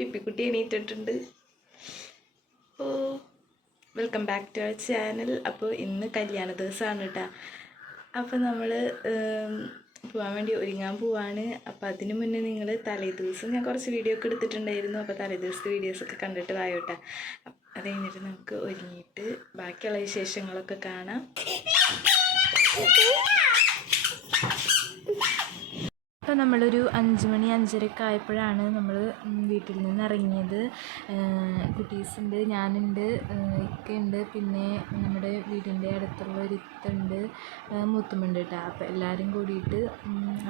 പിപ്പിക്കുട്ടി എണീറ്റിട്ടുണ്ട്. അപ്പോൾ welcome back to our channel. അപ്പോൾ ഇന്ന് കല്യാണ ദിവസമാണ് കേട്ടോ. അപ്പോൾ നമ്മൾ പോകാൻ വേണ്ടി ഒരുങ്ങാൻ പോവാണ്. അപ്പോൾ അതിന് മുന്നേ നിങ്ങൾ തലേ ദിവസം ഞാൻ കുറച്ച് വീഡിയോ ഒക്കെ എടുത്തിട്ടുണ്ടായിരുന്നു. അപ്പോൾ തലേ ദിവസത്തെ വീഡിയോസൊക്കെ കണ്ടിട്ട് വായോട്ടെ. അത് കഴിഞ്ഞിട്ട് നമുക്ക് ഒരുങ്ങിയിട്ട് ബാക്കിയുള്ള വിശേഷങ്ങളൊക്കെ കാണാം. അപ്പോൾ നമ്മളൊരു 5 മണി 5:30 ആയപ്പോഴാണ് നമ്മൾ വീട്ടിൽ നിന്ന് ഇറങ്ങിയത്. കുട്ടീസുണ്ട്, ഞാനുണ്ട്, ഇക്കയുണ്ട്, പിന്നെ നമ്മുടെ വീടിൻ്റെ അടുത്തുള്ള ഒരു ഇത്തുണ്ട്, മുത്തുമുണ്ട് കേട്ടോ. അപ്പോൾ എല്ലാവരും കൂടിയിട്ട്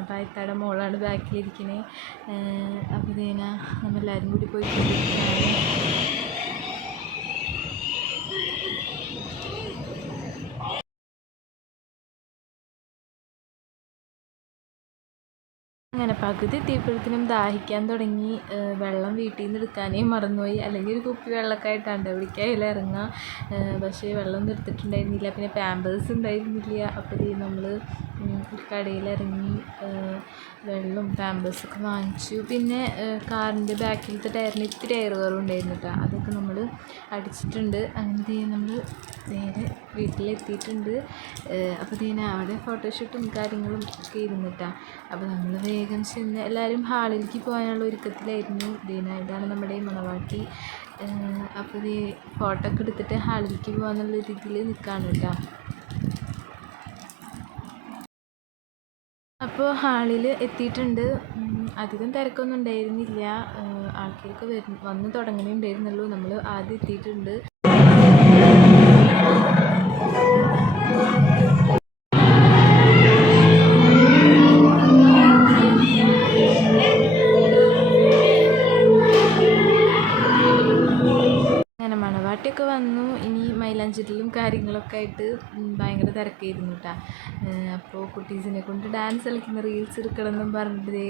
അപ്പോൾ ഇത്തയുടെ മോളാണ് ബാക്കിലിരിക്കുന്നത്. അപ്പോൾ ഇതിനെ നമ്മളെല്ലാവരും കൂടി പോയിക്കൊണ്ടിരിക്കുകയാണ്. അങ്ങനെ പകുതി എത്തിയപ്പോഴത്തേനും ദാഹിക്കാൻ തുടങ്ങി. വെള്ളം വീട്ടിൽ നിന്ന് എടുക്കാനേ മറന്നുപോയി. അല്ലെങ്കിൽ ഒരു കുപ്പി വെള്ളമൊക്കെ ആയിട്ടാണ് എവിടേക്കായാലും ഇറങ്ങുക. പക്ഷേ വെള്ളമൊന്നും എടുത്തിട്ടുണ്ടായിരുന്നില്ല. പിന്നെ പാമ്പേഴ്സ് ഉണ്ടായിരുന്നില്ല. അപ്പോൾ നമ്മൾ ഒരു കടയിലിറങ്ങി വെള്ളവും പാമ്പേഴ്സൊക്കെ വാങ്ങിച്ചു. പിന്നെ കാറിൻ്റെ ബാക്കിലത്തെ ടയറിന് ഇത്തിരി എയർ കുറവുണ്ടായിരുന്നു കേട്ടോ. അതൊക്കെ നമ്മൾ അടിച്ചിട്ടുണ്ട്. അങ്ങനെ നമ്മൾ നേരെ വീട്ടിലെത്തിയിട്ടുണ്ട്. അപ്പോൾ അവിടെ ഫോട്ടോഷൂട്ടും കാര്യങ്ങളും ഒക്കെ ഇരുന്നിട്ടാണ്. അപ്പോൾ നമ്മൾ വേഗം ചെന്ന് എല്ലാവരും ഹാളിലേക്ക് പോകാനുള്ള ഒരുക്കത്തിലായിരുന്നു. ഇതാണ് നമ്മുടെ മണവാട്ടി. അപ്പോൾ ഫോട്ടോ ഒക്കെ എടുത്തിട്ട് ഹാളിലേക്ക് പോകാന്നുള്ള രീതിയിൽ നിൽക്കുകയാണ് കേട്ടോ. അപ്പോൾ ഹാളിൽ എത്തിയിട്ടുണ്ട്. അധികം തിരക്കൊന്നും ഉണ്ടായിരുന്നില്ല. ആൾക്കാരൊക്കെ വന്ന് തുടങ്ങണേ ഉണ്ടായിരുന്നുള്ളൂ. നമ്മൾ ആദ്യം എത്തിയിട്ടുണ്ട്. മണവാട്ടിയൊക്കെ വന്നു. ഇനി മൈലാഞ്ചിരിലും കാര്യങ്ങളൊക്കെ ആയിട്ട് ഭയങ്കര തിരക്കായിരുന്നു കേട്ടോ. അപ്പോൾ കുട്ടീസിനെ കൊണ്ട് ഡാൻസ് കളിക്കുന്ന റീൽസ് എടുക്കണമെന്നും പറഞ്ഞിട്ട്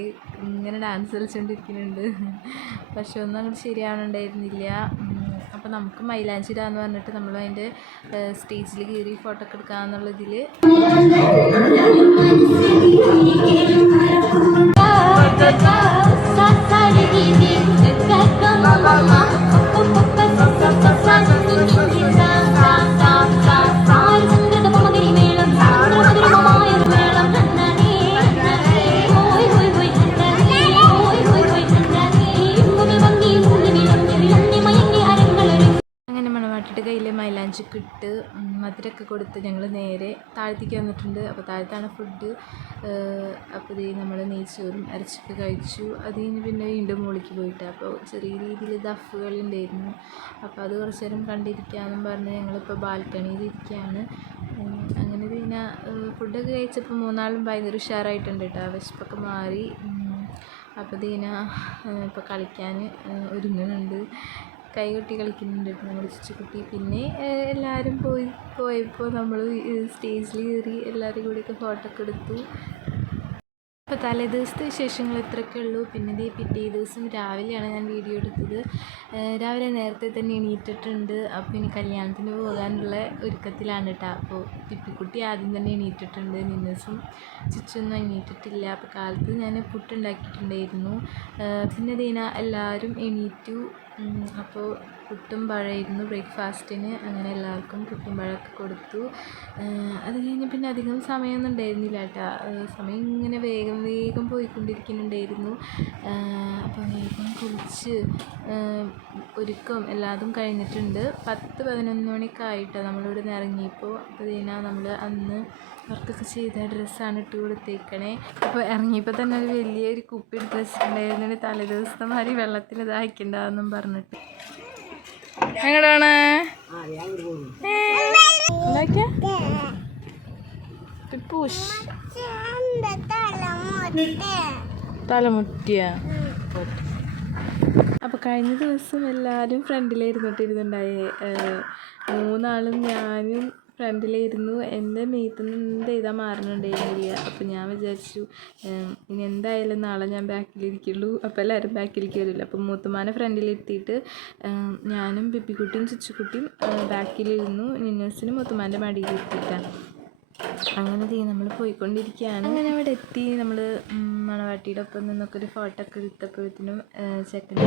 ഇങ്ങനെ ഡാൻസ് കളിച്ചുകൊണ്ടിരിക്കുന്നുണ്ട്. പക്ഷെ ഒന്നും അങ്ങോട്ട് ശരിയാവണുണ്ടായിരുന്നില്ല. അപ്പോൾ നമുക്ക് മൈലാഞ്ചിരാന്ന് പറഞ്ഞിട്ട് നമ്മൾ അതിൻ്റെ സ്റ്റേജിൽ കയറി ഫോട്ടോ ഒക്കെ എടുക്കാമെന്നുള്ളതിൽ മൈലാഞ്ചിക്ക് ഇട്ട് മധുരമൊക്കെ കൊടുത്ത് ഞങ്ങൾ നേരെ താഴത്തേക്ക് വന്നിട്ടുണ്ട്. അപ്പോൾ താഴത്താണ് ഫുഡ്. അപ്പോൾ നമ്മൾ നെയ്ച്ചോറും ഇറച്ചിയൊക്കെ കഴിച്ചു. അത് കഴിഞ്ഞ് പിന്നെ വീണ്ടും മുകളിലേക്ക് പോയിട്ട് അപ്പോൾ ചെറിയ രീതിയിൽ ദഫുകളുണ്ടായിരുന്നു. അപ്പോൾ അത് കുറച്ച് നേരം കണ്ടിരിക്കാമെന്നും പറഞ്ഞ് ഞങ്ങളിപ്പോൾ ബാൽക്കണിയിൽ ഇരിക്കുകയാണ്. അങ്ങനെ പിന്നെ ഫുഡൊക്കെ കഴിച്ചപ്പോൾ മൂന്നാളും ഭയങ്കര ഉഷാറായിട്ടുണ്ട് കേട്ടോ. വിശപ്പൊക്കെ മാറി. അപ്പോൾ ഇപ്പോൾ കളിക്കാൻ ഒരുങ്ങുന്നുണ്ട്. കൈകൊട്ടി കളിക്കുന്നുണ്ട് നമ്മുടെ ചുച്ചുകുട്ടി. പിന്നെ എല്ലാവരും പോയപ്പോൾ നമ്മൾ സ്റ്റേജിൽ കയറി എല്ലാവരും കൂടിയൊക്കെ ഫോട്ടോ ഒക്കെ എടുത്തു. അപ്പോൾ തലേ ദിവസത്തെ വിശേഷങ്ങൾ ഇത്രയൊക്കെ ഉള്ളൂ. പിന്നെ പിറ്റേ ദിവസം രാവിലെയാണ് ഞാൻ വീഡിയോ എടുത്തത്. രാവിലെ നേരത്തെ തന്നെ എണീറ്റിട്ടുണ്ട്. അപ്പോൾ ഇനി കല്യാണത്തിന് പോകാനുള്ള ഒരുക്കത്തിലാണ് കേട്ടോ. അപ്പോൾ പിപ്പിക്കുട്ടി ആദ്യം തന്നെ എണീറ്റിട്ടുണ്ട്. നിന്നസും ചുറ്റൊന്നും എണീറ്റിട്ടില്ല. അപ്പോൾ കാലത്ത് ഞാൻ പുട്ടുണ്ടാക്കിയിട്ടുണ്ടായിരുന്നു. പിന്നെ എല്ലാവരും എണീറ്റു. അപ്പോൾ പുട്ടും പഴമായിരുന്നു ബ്രേക്ക്ഫാസ്റ്റിന്. അങ്ങനെ എല്ലാവർക്കും പുട്ടും പഴമൊക്കെ കൊടുത്തു. അത് കഴിഞ്ഞ് പിന്നെ അധികം സമയമൊന്നും ഉണ്ടായിരുന്നില്ല കേട്ടോ. സമയം ഇങ്ങനെ വേഗം പോയിക്കൊണ്ടിരിക്കുന്നുണ്ടായിരുന്നു. അപ്പോൾ വേഗം കുളിച്ച് ഒരുക്കം എല്ലാതും കഴിഞ്ഞിട്ടുണ്ട്. 10-11 മണിയൊക്കെ ആയിട്ടോ നമ്മളിവിടെ നിന്ന് ഇറങ്ങിയപ്പോൾ. അപ്പോൾ നമ്മൾ അന്ന് വർക്കൊക്കെ ചെയ്ത ഡ്രസ്സാണ് ഇട്ട് കൊടുത്തേക്കണേ. അപ്പോൾ ഇറങ്ങിയപ്പോൾ തന്നെ ഒരു വലിയൊരു കുപ്പി എടുത്ത് വെച്ചിട്ടുണ്ടായിരുന്നു. തലേ ദിവസത്തെ മാതിരി വെള്ളത്തിന് ഇതാക്കണ്ടെന്നും പറഞ്ഞിട്ട്. എങ്ങോട്ടാണ് പിപ്പൂഷ് തലമുട്ടിയ. അപ്പോൾ കഴിഞ്ഞ ദിവസം എല്ലാവരും ഫ്രണ്ടിലിരുന്നിട്ടുണ്ടായേ. 3 ഞാനും ഫ്രണ്ടിലായിരുന്നു. എൻ്റെ മേത്തുനിന്ന് ചെയ്താൽ മാറണുണ്ടായിരുന്നില്ല. അപ്പോൾ ഞാൻ വിചാരിച്ചു ഇനി എന്തായാലും നാളെ ഞാൻ ബാക്കിലിരിക്കുള്ളൂ. അപ്പോൾ എല്ലാവരും ബാക്കിലേക്ക് വരില്ല. അപ്പോൾ മൂത്തുമ്മാനെ ഫ്രണ്ടിലിരുത്തിയിട്ട് ഞാനും പിപ്പിക്കുട്ടിയും ചുച്ചുകുട്ടിയും ബാക്കിലിരുന്നു. നിന്നസിനും മൂത്തുമ്മാൻ്റെ മടിയിലിരുത്തിയിട്ടാണ്. അങ്ങനെ നമ്മൾ പോയിക്കൊണ്ടിരിക്കുകയാണ്. അങ്ങനെ അവിടെ എത്തി നമ്മൾ മണവാട്ടിയുടെ ഒപ്പം നിന്നൊക്കെ ഒരു ഫോട്ടോ ഒക്കെ എടുത്തപ്പോഴത്തേനും ചെക്കൻ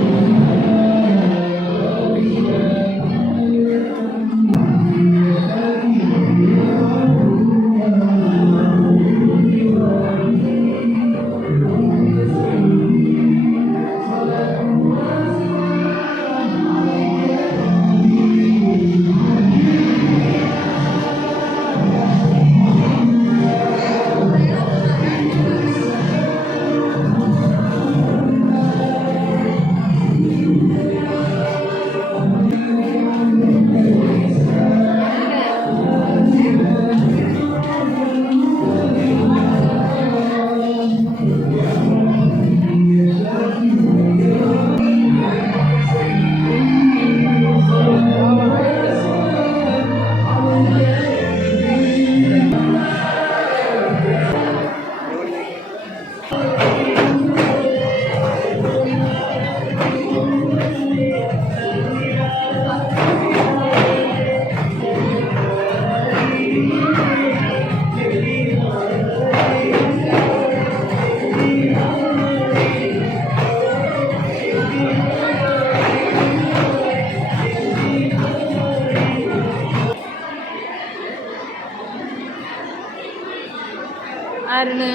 ആരാണ്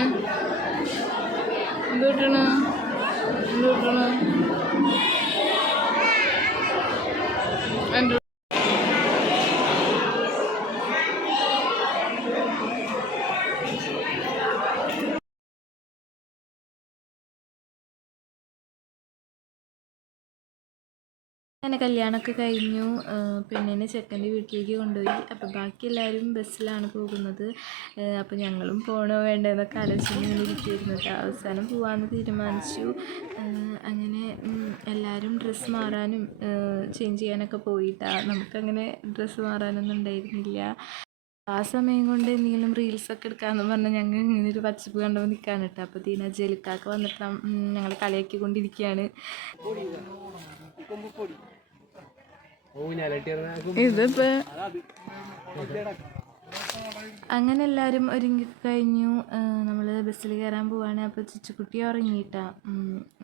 എന്തുട്ടാണ് എൻ്റെ അങ്ങനെ കല്യാണമൊക്കെ കഴിഞ്ഞു. പെണ്ണിനെ ചെക്കൻ്റെ വീട്ടിലേക്ക് കൊണ്ടുപോയി. അപ്പോൾ ബാക്കി എല്ലാവരും ബസ്സിലാണ് പോകുന്നത്. അപ്പോൾ ഞങ്ങളും പോകണോ വേണ്ടതെന്നൊക്കെ ആലോചിച്ചിങ്ങനെ ഇരിക്കുമായിരുന്നു കേട്ടോ. അവസാനം പോകാമെന്ന് തീരുമാനിച്ചു. അങ്ങനെ എല്ലാവരും ഡ്രസ്സ് മാറാനും ചേഞ്ച് ചെയ്യാനൊക്കെ പോയിട്ടാണ്. നമുക്കങ്ങനെ ഡ്രസ്സ് മാറാനൊന്നും ഉണ്ടായിരുന്നില്ല. ആ സമയം കൊണ്ട് എന്തെങ്കിലും റീൽസൊക്കെ എടുക്കാമെന്ന് പറഞ്ഞാൽ ഞങ്ങൾ ഇങ്ങനെ ഒരു പച്ചപ്പ് കണ്ടപ്പോൾ നിൽക്കാണ് കേട്ടോ. അപ്പോൾ ദീന ജലിക്കാക്ക് വന്നിട്ട് ഞങ്ങൾ കളിയാക്കിക്കൊണ്ടിരിക്കുകയാണ്. ഇതിപ്പോൾ അങ്ങനെ എല്ലാവരും ഒരുങ്ങി കഴിഞ്ഞു. നമ്മൾ ബസ്സിൽ കയറാൻ പോവാണ്. അപ്പോൾ ചിച്ചുക്കുട്ടി ഉറങ്ങിയിട്ടാ.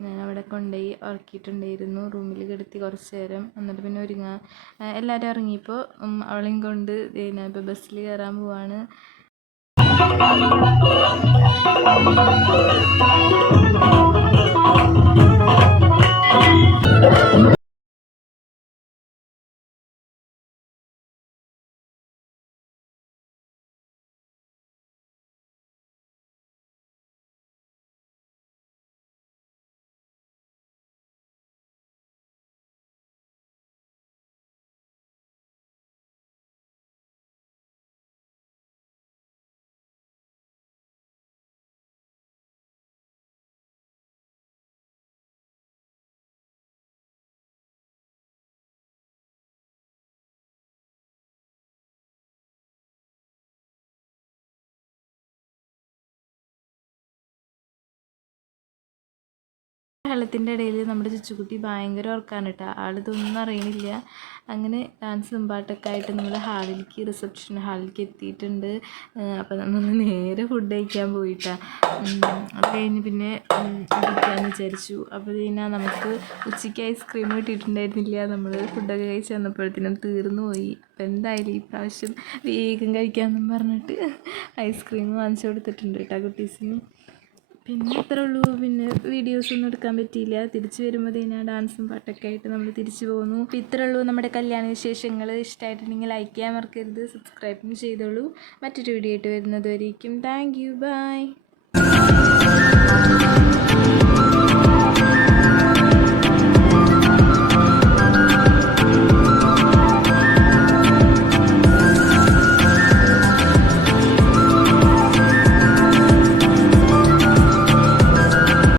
ഞാൻ അവിടെ കൊണ്ടുപോയി ഉറക്കിയിട്ടുണ്ടായിരുന്നു. റൂമിൽ കിടത്തി കുറച്ച് നേരം. എന്നിട്ട് പിന്നെ എല്ലാവരും ഇറങ്ങിയപ്പോൾ അവളെയും കൊണ്ട് ഇപ്പോൾ ബസ്സിൽ കയറാൻ പോവാണ്. വെള്ളത്തിൻ്റെ ഇടയിൽ നമ്മുടെ ചുച്ചുകുട്ടി ഭയങ്കര ഉറക്കാണ് കേട്ടോ. ആളിതൊന്നും അറിയണില്ല. അങ്ങനെ ഡാൻസും പാട്ടൊക്കെ ആയിട്ട് നമ്മൾ റിസപ്ഷൻ ഹാളിലേക്ക് എത്തിയിട്ടുണ്ട്. അപ്പോൾ നമ്മൾ നേരെ ഫുഡ് കഴിക്കാൻ പോയിട്ടാണ്. അത് കഴിഞ്ഞ് പിന്നെ കഴിക്കാമെന്ന് വിചാരിച്ചു. അപ്പോൾ പിന്നെ നമുക്ക് ഉച്ചയ്ക്ക് ഐസ്ക്രീം കിട്ടിയിട്ടുണ്ടായിരുന്നില്ല. നമ്മൾ ഫുഡൊക്കെ കഴിച്ച് വന്നപ്പോഴത്തേനും തീർന്നു പോയി. അപ്പോൾ എന്തായാലും ഈ പ്രാവശ്യം വേഗം കഴിക്കാമെന്നും പറഞ്ഞിട്ട് ഐസ്ക്രീം വാങ്ങിച്ചു കൊടുത്തിട്ടുണ്ട് കേട്ടോ കുട്ടീസിന്. പിന്നെ അത്രേ ഉള്ളൂ. പിന്നെ വീഡിയോസൊന്നും എടുക്കാൻ പറ്റിയില്ല. തിരിച്ച് വരുമ്പോൾ ഡാൻസും പാട്ടൊക്കെ ആയിട്ട് നമ്മൾ തിരിച്ചു പോകുന്നു. അപ്പോൾ ഇത്രേ ഉള്ളൂ നമ്മുടെ കല്യാണ വിശേഷങ്ങൾ. ഇഷ്ടമായിട്ടുണ്ടെങ്കിൽ ലൈക്ക് ചെയ്യാൻ മറക്കരുത്, സബ്സ്ക്രൈബും ചെയ്തോളൂ. മറ്റൊരു വീഡിയോ ആയിട്ട് വരുന്നത് വരേക്കും താങ്ക് യു, ബൈ.